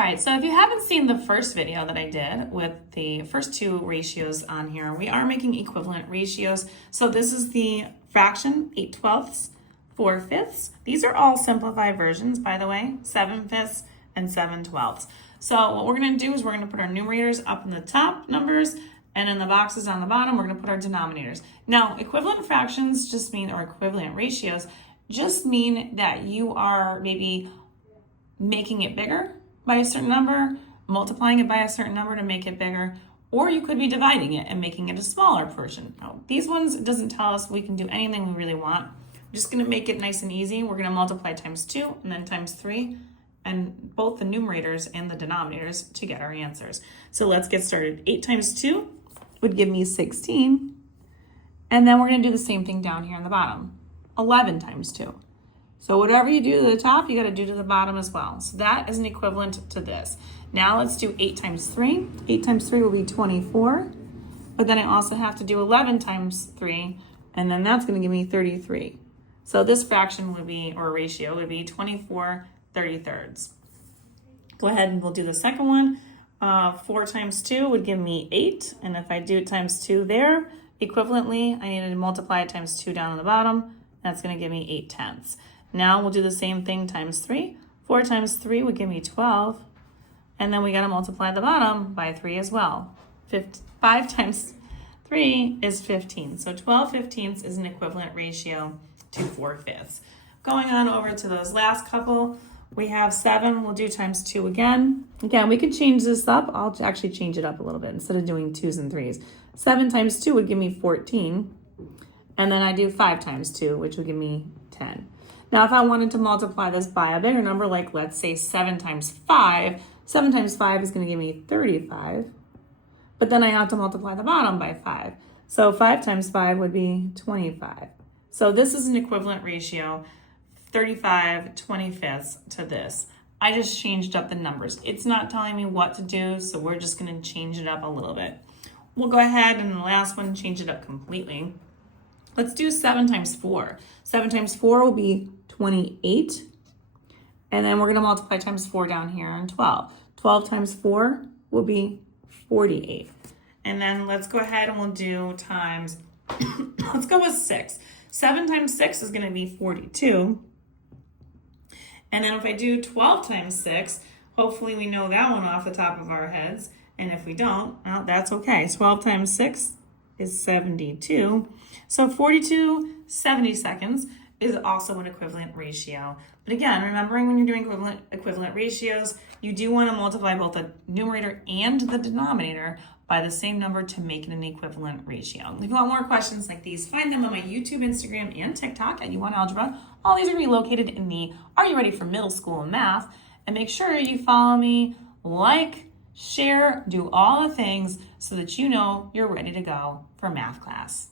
All right, so if you haven't seen the first video that I did with the first two ratios on here, we are making equivalent ratios. So this is the fraction, 8/12, 4/5. These are all simplified versions, by the way, 7/5 and 7/12. So what we're gonna do is we're gonna put our numerators up in the top numbers, and in the boxes on the bottom, we're gonna put our denominators. Now, equivalent fractions just mean, or equivalent ratios, just mean that you are maybe making it bigger by a certain number, multiplying it by a certain number to make it bigger, or you could be dividing it and making it a smaller portion. Now, these ones, it doesn't tell us we can do anything we really want. We're just gonna make it nice and easy. We're gonna multiply times 2 and then times 3, and both the numerators and the denominators to get our answers. So let's get started. 8 times 2 would give me 16. And then we're gonna do the same thing down here on the bottom. 11 times 2. So whatever you do to the top, you gotta do to the bottom as well. So that is an equivalent to this. Now let's do 8 times 3. 8 times 3 will be 24. But then I also have to do 11 times 3, and then that's gonna give me 33. So this fraction would be, or ratio would be 24/33. Go ahead and we'll do the second one. 4 times 2 would give me 8. And if I do it times 2 there, equivalently, I need to multiply it times 2 down on the bottom. That's gonna give me 8/10. Now we'll do the same thing times 3. 4 times 3 would give me 12. And then we gotta multiply the bottom by 3 as well. 5 times 3 is 15. So 12/15 is an equivalent ratio to 4/5. Going on over to those last couple, we have 7, we'll do times 2 again. Again, we could change this up. I'll actually change it up a little bit instead of doing 2s and 3s. 7 times 2 would give me 14. And then I do 5 times 2, which would give me 10. Now, if I wanted to multiply this by a bigger number, like let's say 7 times 5, 7 times 5 is gonna give me 35. But then I have to multiply the bottom by 5. So 5 times 5 would be 25. So this is an equivalent ratio, 35/25 to this. I just changed up the numbers. It's not telling me what to do, so we're just gonna change it up a little bit. We'll go ahead and the last one, change it up completely. Let's do 7 times 4. 7 times 4 will be 28. And then we're gonna multiply times 4 down here on 12. 12 times 4 will be 48. And then let's go ahead and we'll do times, let's go with 6. 7 times 6 is gonna be 42. And then if I do 12 times 6, hopefully we know that one off the top of our heads. And if we don't, well, that's okay. 12 times 6 is 72. So 42/72 is also an equivalent ratio. But again, remembering when you're doing equivalent ratios, you do want to multiply both the numerator and the denominator by the same number to make it an equivalent ratio. If you want more questions like these, find them on my YouTube, Instagram, and TikTok at U1 Algebra. All these are going to be located in the Are You Ready for Middle School Math? And make sure you follow me, like, share, do all the things so that you know you're ready to go for math class.